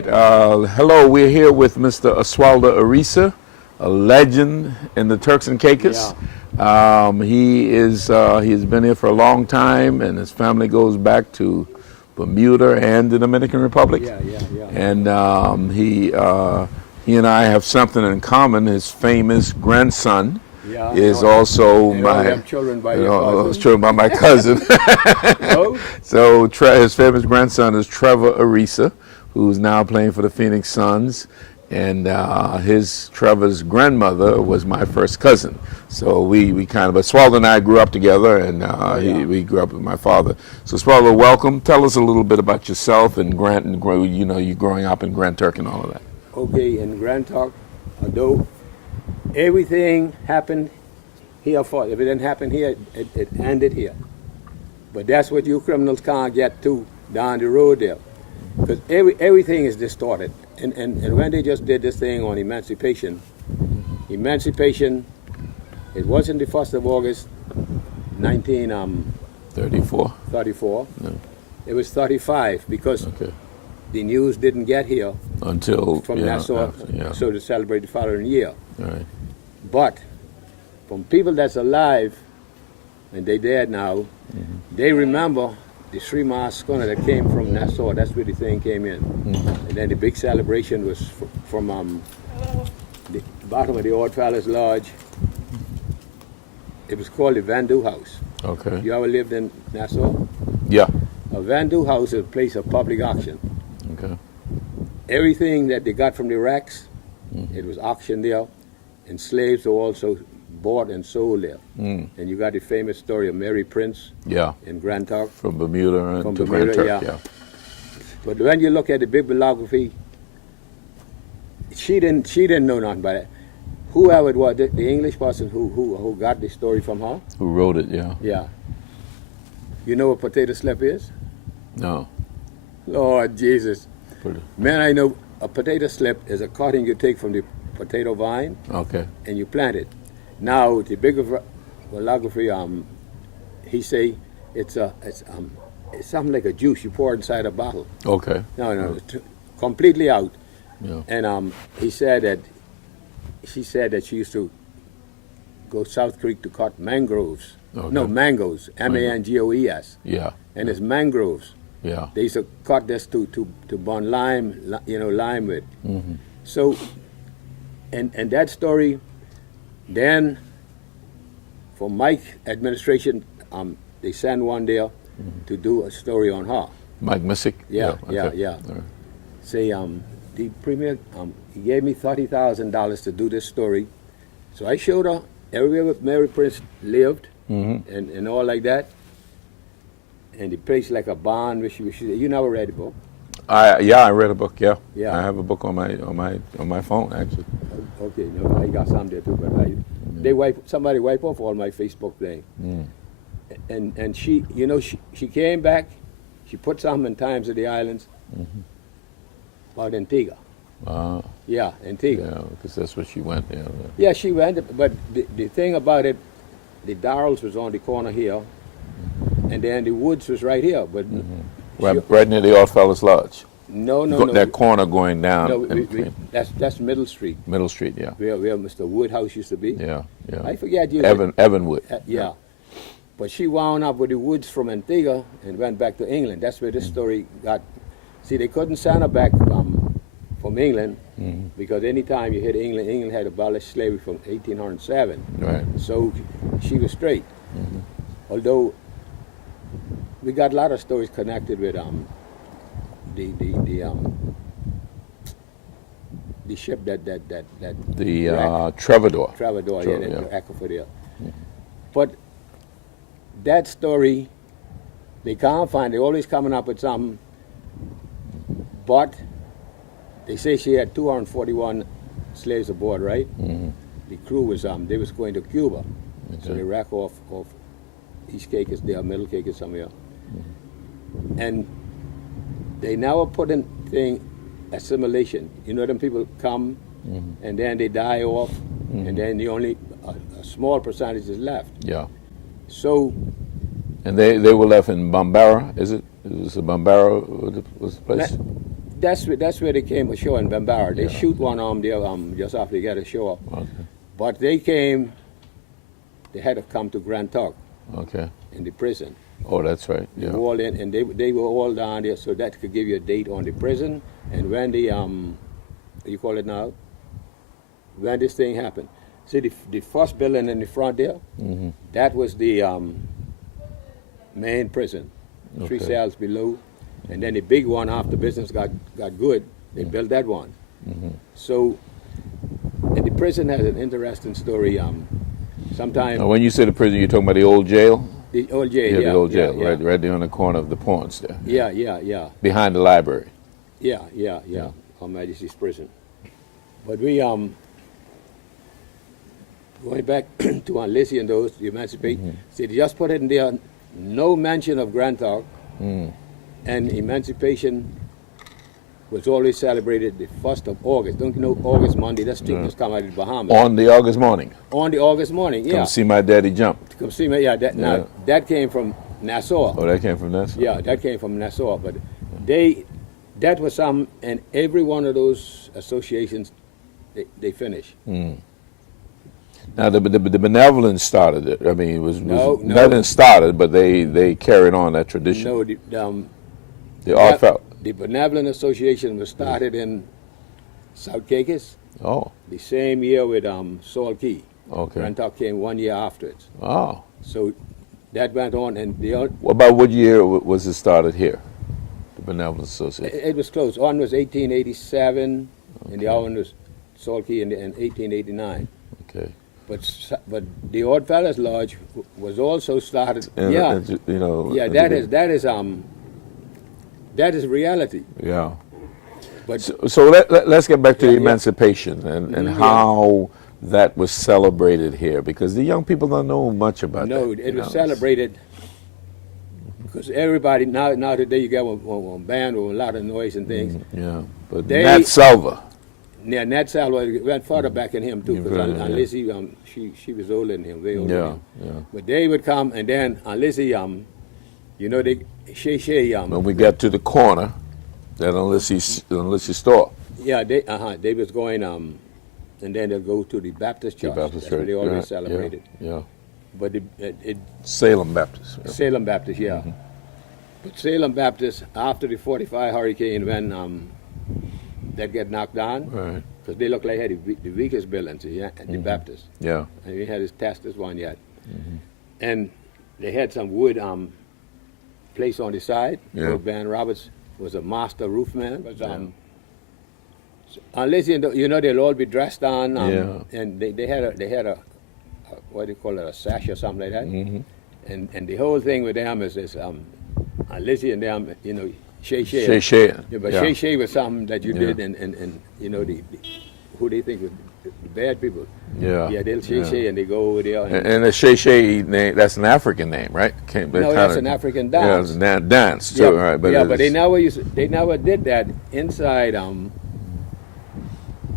right. Hello, we're here with Mr. Oswaldo Ariza, a legend in the Turks and Caicos. Yeah. He has been here for a long time, and his family goes back to Bermuda and the Dominican Republic. Yeah. And he and I have something in common. His famous grandson is also my children by your cousin. children by my cousin. Oh? So his famous grandson is Trevor Ariza, who's now playing for the Phoenix Suns, and Trevor's grandmother was my first cousin. So we kind of, but Oswaldo and I grew up together, and we grew up with my father. So Oswaldo, welcome. Tell us a little bit about yourself and Grant, and you growing up in Grand Turk and all of that. Okay, in Grand Turk, although everything happened here first. If it didn't happen here, it ended here. But that's what you criminals can't get to down the road there. Because everything is distorted. And when they just did this thing on emancipation, it wasn't the 1st of August, 1934. No. It was 35 because the news didn't get here until from Nassau, so to celebrate the following year. Right. But from people that's alive, and they dead now, they remember the 3-mast schooner that came from Nassau. That's where the thing came in. And then the big celebration was from the bottom of the Old Fellas Lodge. It was called the Vandu House. Okay. You ever lived in Nassau? Yeah. A Vandu House is a place of public auction. Okay. Everything that they got from the wrecks, it was auctioned there, and slaves were also bought and sold there. And you got the famous story of Mary Prince in Grand Turk. From Bermuda to Grand Turk, yeah. But when you look at the bibliography, she didn't know nothing about it. Whoever it was, the English person who got the story from her. Who wrote it, yeah. Yeah. You know what potato slip is? No. Lord Jesus. Man, I know a potato slip is a cutting you take from the potato vine. Okay. And you plant it. Now the bibliography, he say it's something like a juice you pour inside a bottle. Okay. No, it's completely out. Yeah. And she said that she used to go South Creek to cut mangroves. Okay. No, mangoes. mangoes. Yeah. And it's mangroves. Yeah. They used to cut this to burn lime with. So, and that story, then, for Mike's administration, they sent one there to do a story on her. Mike Missick? Yeah. Right. Say, the premier, he gave me $30,000 to do this story. So I showed her everywhere where Mary Prince lived and all like that. And the place like a barn, which you never read the book. I read a book. Yeah. I have a book on my phone actually. Okay, no, I got some there too, but somebody wipe off all my Facebook thing. And she, she came back. She put something in Times of the Islands about Antigua. Yeah, Antigua. Yeah, because that's where she went. Yeah, she went. But the thing about it, the Darrells was on the corner here, and then the Woods was right here. But right near the Odd Fellas Lodge. No. That corner going down. No, that's Middle Street. Middle Street, yeah. Where Mr. Woodhouse used to be. Yeah. I forget you. Evan Wood. Yeah. But she wound up with the Woods from Antigua and went back to England. That's where this story got. See, they couldn't send her back from England because anytime you hit England, England had abolished slavery from 1807. Right. So she was straight. Although we got a lot of stories connected with the ship that the Troubadour. The Echo there. But that story, they can't find. They're always coming up with something. But they say she had 241 slaves aboard, right? The crew was they was going to Cuba, so they rack off East Caicos there, Middle Caicos somewhere, and they now put in thing assimilation. You know, them people come and then they die off, and then the only a small percentage is left. Yeah. So. And they were left in Bambara, is it? Is it Bambara was the place? That's where they came ashore in Bambara. They Yeah. shoot one arm there just after they get ashore. Okay. But they came. They had to come to Grand Turk Okay. in the prison. Oh, that's right. They Yeah. were all in, and they were all down there, so that could give you a date on the prison and when the you call it now, when this thing happened. See the first building in the front there, Mm-hmm. that was the main prison. 3 Okay. cells below, and then the big one after business got good, they built that one. Mm-hmm. So, and the prison has an interesting story. Sometimes Now, when you say the prison, you're talking about the old jail? the old jail, The old jail, yeah, right there on the corner of the Ponds there. yeah. Behind the library. Yeah. Her Majesty's prison. But we going back to Lizzie and those, the emancipate. See, they just put it in there. No mention of Grand Turk, and emancipation was always celebrated the 1st of August. Don't you know August Monday? That's thing just come out of the Bahamas. On the August morning. On the August morning, yeah. Come see my daddy jump. Come see me, yeah. Now that came from Nassau. Oh, that came from this? Yeah, that came from Nassau. But that was some, and every one of those associations, they finish. Now, the benevolence started it. I mean, it was No. nothing started, but they carried on that tradition. No, The art felt. the Benevolent Association was started in South Caicos Oh, the same year with Saul Key. okay. Grand Turk came 1 year afterwards. Oh. So that went on, and About what year was it started here? The Benevolence Association. it was close. One was 1887, and the other one was Saul Key in 1889. Okay. But the Odd Fellas Lodge was also started. And, yeah, you know. yeah. That is reality. Yeah. But So let's get back to the Yeah. emancipation and Yeah. how that was celebrated here, because the young people don't know much about no, that. it you was know. celebrated because everybody now today you got one band with a lot of noise and things. Yeah. But They- Nat Selva. Yeah, Nat Salwa went further back in him too, Yeah, because further, yeah. Lizzie, she was older than him, way older than Yeah. him. Yeah. But they would come, and then Lizzie, you know, Shay, When we got to the corner, that unless you store. yeah, they was going, and then they'll go to the Baptist church. Baptist That's where church, they always yeah, celebrated. Yeah. But Salem Baptist. Yeah. Salem Baptist, yeah. But Salem Baptist, after the 45 hurricane, when that get knocked down, Right. because they look like they had the weakest buildings, the Baptist. Yeah. And we had his testers one yet. And they had some wood place on the side. Yeah. Old Ben Roberts was a master roofman. But unless you know they'll all be dressed on, Yeah. and they had a what do you call it, a sash or something like that. And the whole thing with them is this Lizzie and them, you know, Shay. Shay. Yeah, but Yeah. Shay was something that you Yeah. did, and you know who they think was the bad people. Yeah. Yeah, they'll Shay and they go over there. And the Shay name, that's an African name, right? No, that's an African dance. Yeah, it's a dance too, Yeah, right? But yeah, but it's they never did that inside.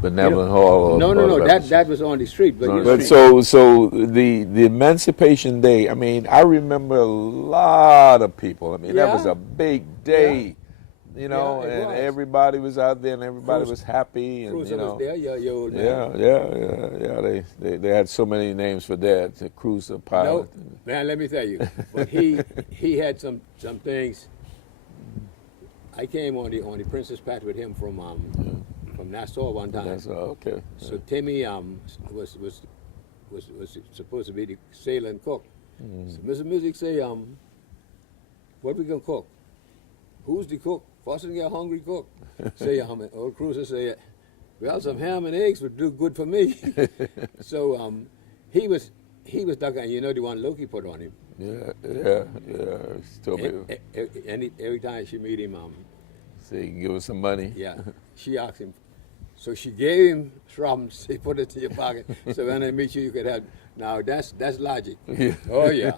Benevolent Hall. No, Baptist. that was on the street. But, But so the Emancipation Day. I mean, I remember a lot of people. I mean, that Yeah. was a big day, you know, Yeah, it and was. everybody was out there and everybody Cruz- was happy, and Cruiser you know, was there, your old man. yeah. They had so many names for that. The cruiser pilot. No, man, let me tell you. But he had some things. I came on the Princess Pat with him from Nassau one time. That's okay. So Timmy was supposed to be the sailing cook. So Mr. Music say, what we gonna cook? Who's the cook? First thing, get a hungry cook. Say, old cruiser say, well, some ham and eggs would do good for me. So he was stuck on, you know, the one Loki put on him. Yeah. Still be. And every time she meet him, So you can give us some money. yeah, she asked him. So she gave him crumbs. He put it in your pocket. So when I meet you, you could have. Now that's logic. Yeah. Oh yeah.